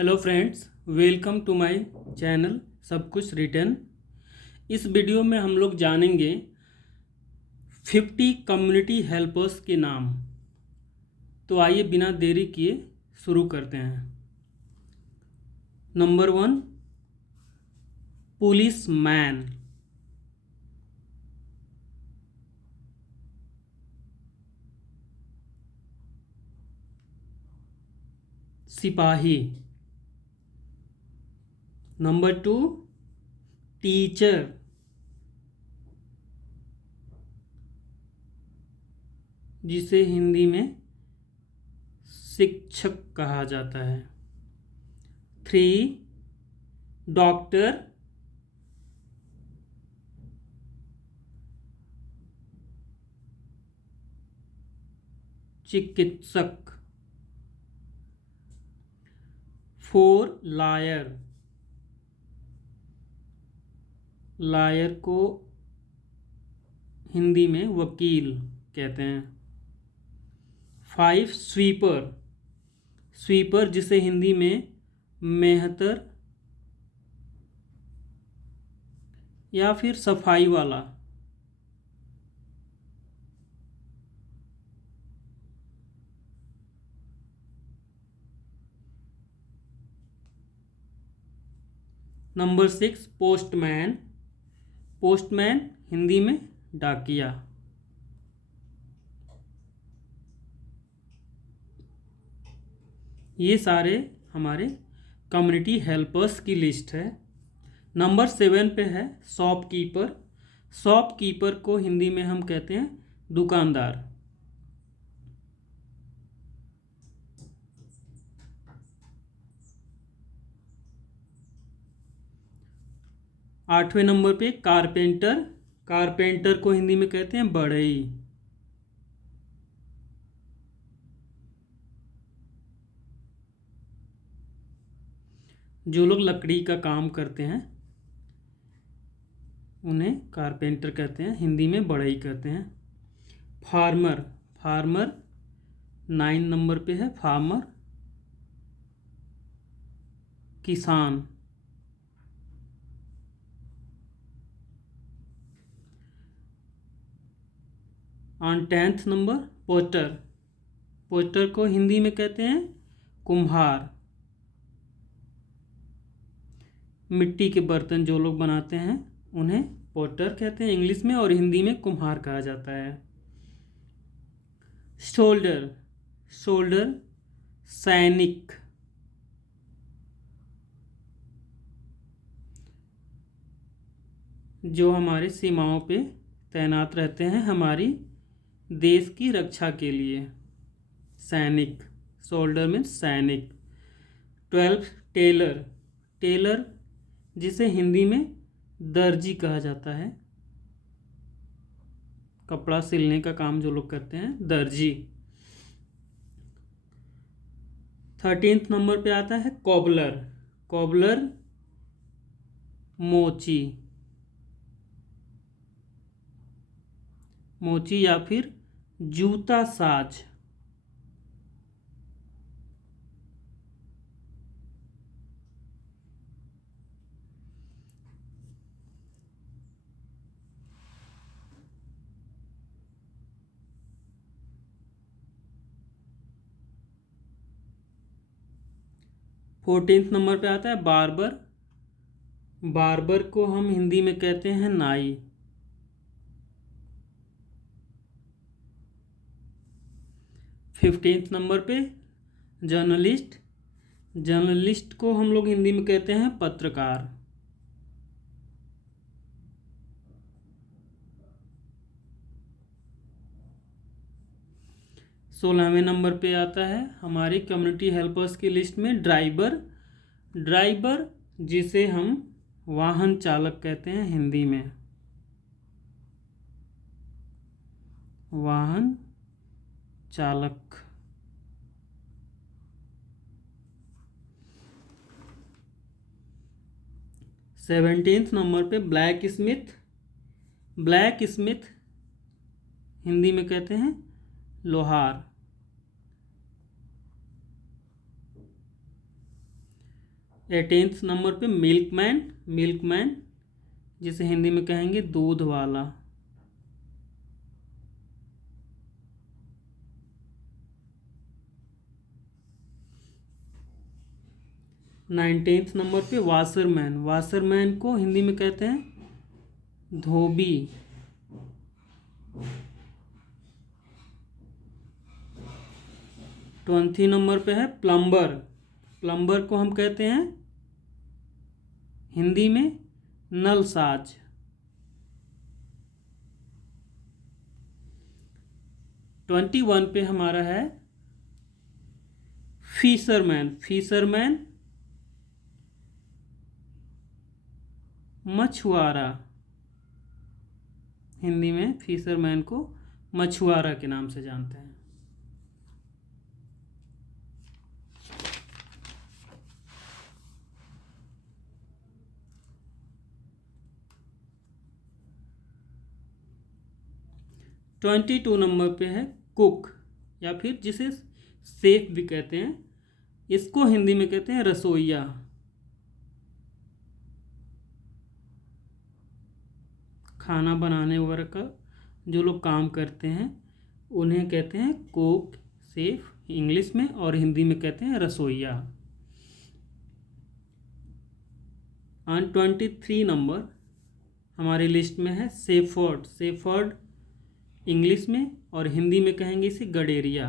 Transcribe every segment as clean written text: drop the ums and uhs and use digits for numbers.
Hello friends, welcome to my channel सब कुछ return. इस वीडियो में हम लोग जानेंगे 50 कम्युनिटी हेल्पर्स के नाम। तो आइए बिना देरी किए शुरू करते हैं। Number 1, policeman. सिपाही। Number 2, teacher. जिसे हिंदी में शिक्षक कहा जाता है। 3, डॉक्टर। चिकित्सक। 4, लायर। लायर को हिंदी में वकील कहते हैं। 5, स्वीपर। स्वीपर जिसे हिंदी में मेहतर या फिर सफाई वाला। Number 6, postman. पोस्टमैन हिंदी में डाकिया। ये सारे हमारे कम्युनिटी हेल्पर्स की लिस्ट है। नंबर 7 पे है शॉपकीपर। शॉपकीपर को हिंदी में हम कहते हैं दुकानदार। आठवें नंबर पे कारपेंटर। कारपेंटर को हिंदी में कहते हैं बढ़ई। जो लोग लकड़ी का काम करते हैं उन्हें कारपेंटर कहते हैं, हिंदी में बढ़ई कहते हैं। फार्मर। फार्मर 9 नंबर पे है फार्मर, किसान। On 10th number poster. Poster को हिंदी में कहते हैं कुम्हार। मिट्टी के बर्तन जो लोग बनाते हैं उन्हें पोस्टर कहते हैं इंग्लिश में, और हिंदी में कुम्हार कहा जाता है। शोल्डर। शोल्डर सैनिक। जो हमारे सीमाओं पे तैनात रहते हैं हमारी देश की रक्षा के लिए। सैनिक। शोल्डर में सैनिक। 12, टेलर। टेलर जिसे हिंदी में दर्जी कहा जाता है। कपड़ा सिलने का काम जो लोग करते हैं, दर्जी। 13th नंबर पे आता है कॉबलर। कॉबलर मोची। मोची या फिर जूता साज। फोर्टीन्थ नंबर पे आता है बार्बर। बार्बर को हम हिंदी में कहते हैं नाई। फिफ्टींथ नंबर पे जर्नलिस्ट। जर्नलिस्ट को हम लोग हिंदी में कहते हैं पत्रकार। सोलहवें नंबर पे आता है हमारी कम्युनिटी हेल्पर्स की लिस्ट में ड्राइवर। ड्राइवर जिसे हम वाहन चालक कहते हैं हिंदी में। वाहन चालक। 17th नंबर पे black Smith. Black Smith Hindi में कहते हैं लोहार। 18th नंबर पे मिल्कमैन, मिल्कमैन जिसे हिंदी में कहेंगे दूध वाला। 19th नंबर पे वाशरमैन, वाशरमैन को हिंदी में कहते हैं धोबी। 20 नंबर पे है प्लम्बर, प्लम्बर को हम कहते हैं हिंदी में नलसाज। 21 पे हमारा है फिशरमैन, फिशरमैन मछुआरा, हिंदी में फिशरमैन को मछुआरा के नाम से जानते हैं। ट्वेंटी 22 नंबर पे है कुक, या फिर जिसे शेफ भी कहते हैं, इसको हिंदी में कहते हैं रसोइया। खाना बनाने वगैरह का जो लोग काम करते हैं उन्हें कहते हैं कुक, शेफ इंग्लिश में, और हिंदी में कहते हैं रसोइया। ऑन 23 नंबर हमारी लिस्ट में है शेफर्ड, शेफर्ड इंग्लिश में और हिंदी में कहेंगे इसे गडेरिया।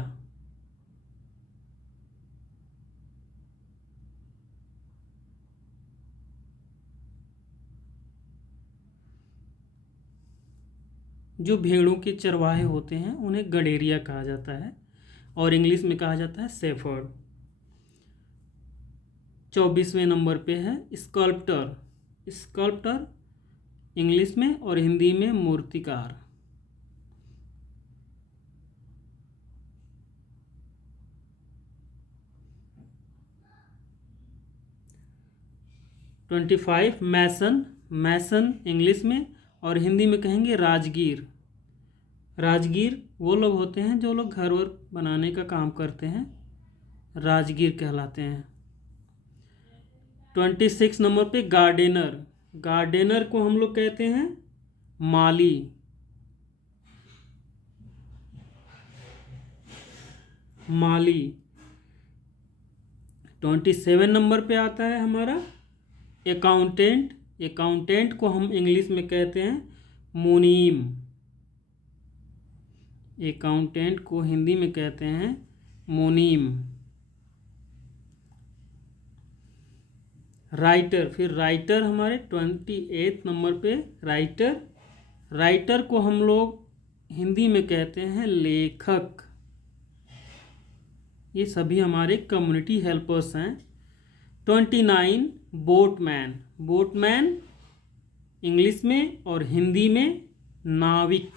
जो भेड़ों के चरवाहे होते हैं उन्हें गडेरिया कहा जाता है और इंग्लिश में कहा जाता है शेफर्ड। 24वें नंबर पे है स्कल्प्टर, स्कल्प्टर इंग्लिश में और हिंदी में मूर्तिकार। 25 मैसन, मैसन इंग्लिश में और हिंदी में कहेंगे राजगीर। राजगीर वो लोग होते हैं जो लोग घर वर बनाने का काम करते हैं, राजगीर कहलाते हैं। 26 नंबर पे गार्डनर, गार्डनर को हम लोग कहते हैं माली। माली। 27 नंबर पे आता है हमारा अकाउंटेंट, अकाउंटेंट को हम इंग्लिश में कहते हैं मुनीम। अकाउंटेंट को हिंदी में कहते हैं मुनीम। राइटर, फिर राइटर हमारे 28 नंबर पे राइटर, राइटर को हम लोग हिंदी में कहते हैं लेखक। ये सभी हमारे कम्युनिटी हेल्पर्स हैं। 29 बोटमैन, बोटमैन इंग्लिश में और हिंदी में नाविक।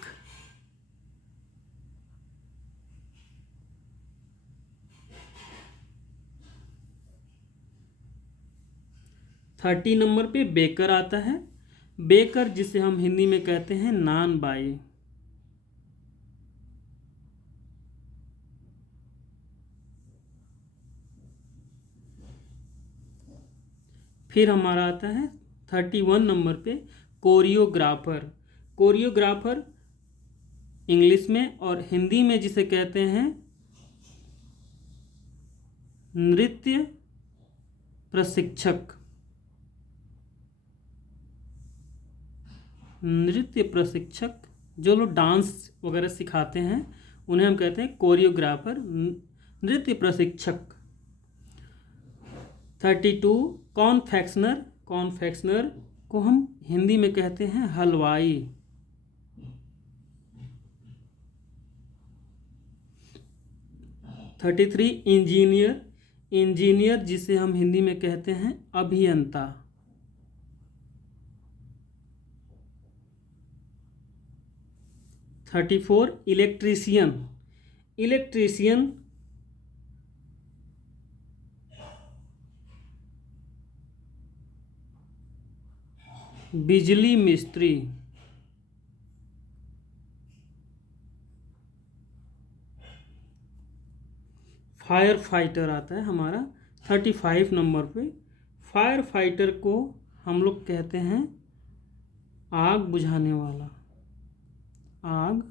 थर्टी नंबर पे बेकर आता है, बेकर जिसे हम हिंदी में कहते हैं नान बाई। फिर हमारा आता है 31 नंबर पे कोरियोग्राफर, कोरियोग्राफर इंग्लिश में और हिंदी में जिसे कहते हैं नृत्य प्रशिक्षक। नृत्य प्रशिक्षक जो लोग डांस वगैरह सिखाते हैं उन्हें हम कहते हैं कोरियोग्राफर, नृत्य प्रशिक्षक। 32 कॉन्फेक्शनर, कॉन्फेक्शनर को हम हिंदी में कहते हैं हलवाई। 33 इंजीनियर, इंजीनियर जिसे हम हिंदी में कहते हैं अभियंता। 34 इलेक्ट्रीशियन, इलेक्ट्रीशियन बिजली मिस्त्री। फायर फाइटर आता है हमारा 35 नंबर पे फायर फाइटर को हम लोग कहते हैं आग बुझाने वाला, आग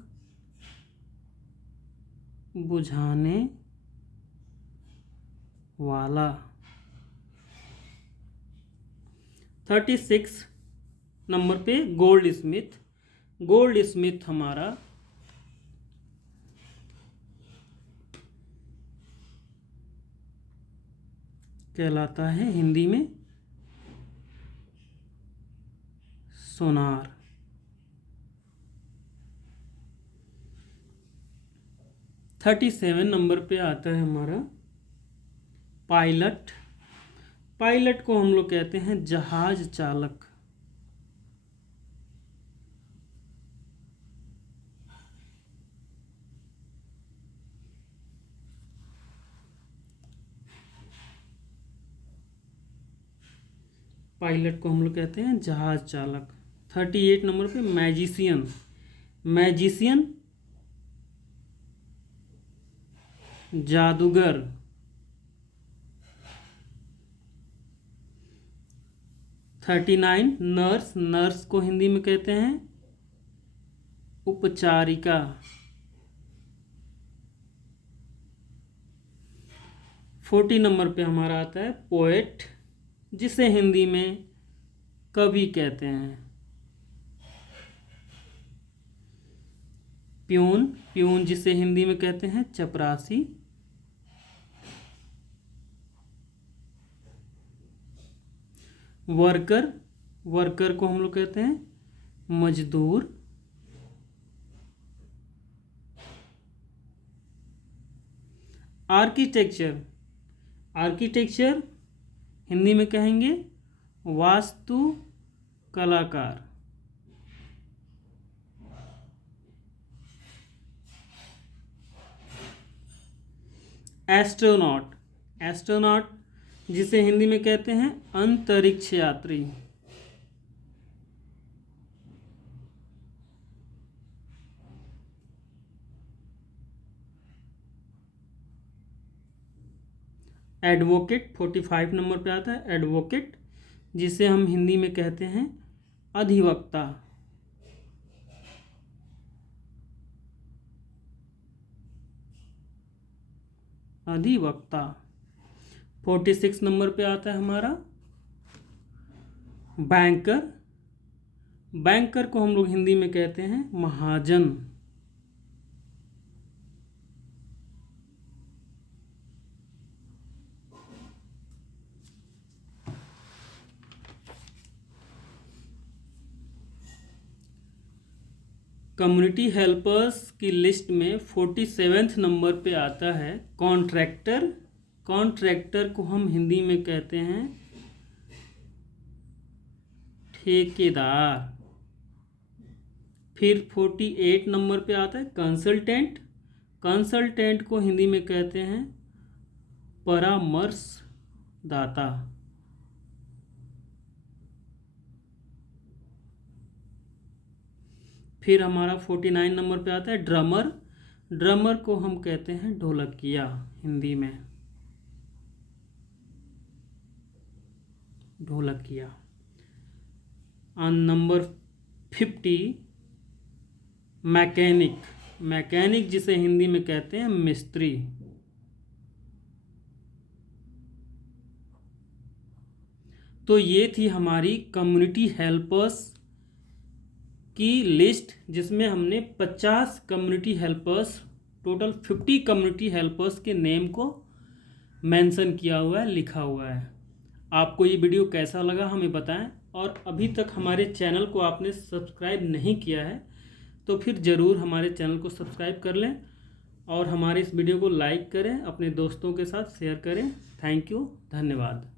बुझाने वाला। 36 नंबर पे गोल्ड स्मिथ। गोल्ड स्मिथ हमारा कहलाता है हिंदी में सोनार। 37 नंबर पे आता है हमारा पायलट। पायलट को हम लोग कहते हैं जहाज चालक। पायलट को हम लोग कहते हैं जहाज चालक। 38 नंबर पे मैजिशियन। मैजिशियन जादूगर। 39 नर्स। नर्स को हिंदी में कहते हैं उपचारिका। 40 नंबर पे हमारा आता है पोएट, जिसे हिंदी में कवि कहते हैं। प्यून। प्यून जिसे हिंदी में कहते हैं चपरासी। वर्कर। वर्कर को हम लोग कहते हैं मजदूर। आर्किटेक्चर। आर्किटेक्चर हिंदी में कहेंगे वास्तु कलाकार। एस्ट्रोनॉट। एस्ट्रोनॉट जिसे हिंदी में कहते हैं अंतरिक्ष यात्री। एडवोकेट 45 नंबर पे आता है एडवोकेट, जिसे हम हिंदी में कहते हैं अधिवक्ता। अधिवक्ता। 46 नंबर पे आता है हमारा बैंकर। बैंकर को हम लोग हिंदी में कहते हैं महाजन। कम्युनिटी हेल्पर्स की लिस्ट में 47 नंबर पे आता है कॉन्ट्रैक्टर। कॉन्ट्रैक्टर को हम हिंदी में कहते हैं ठेकेदार। फिर 48 नंबर पे आता है कंसल्टेंट। कंसल्टेंट को हिंदी में कहते हैं परामर्शदाता। फिर हमारा 49 नंबर पे आता है ड्रमर। ड्रमर को हम कहते हैं ढोलकिया हिंदी में, ढोलकिया। Number 50 mechanic. मैकेनिक जिसे हिंदी में कहते हैं मिस्त्री। तो ये थी हमारी कम्युनिटी हेल्पर्स की लिस्ट, जिसमें हमने 50 community helpers, total 50 community helpers के नेम को मेंशन किया हुआ है, लिखा हुआ है। आपको ये वीडियो कैसा लगा हमें बताएं, और अभी तक हमारे चैनल को आपने सब्सक्राइब नहीं किया है तो फिर ज़रूर हमारे चैनल को सब्सक्राइब कर लें, और हमारे इस वीडियो को लाइक करें, अपने दोस्तों के साथ शेयर करें। थैंक यू, धन्यवाद।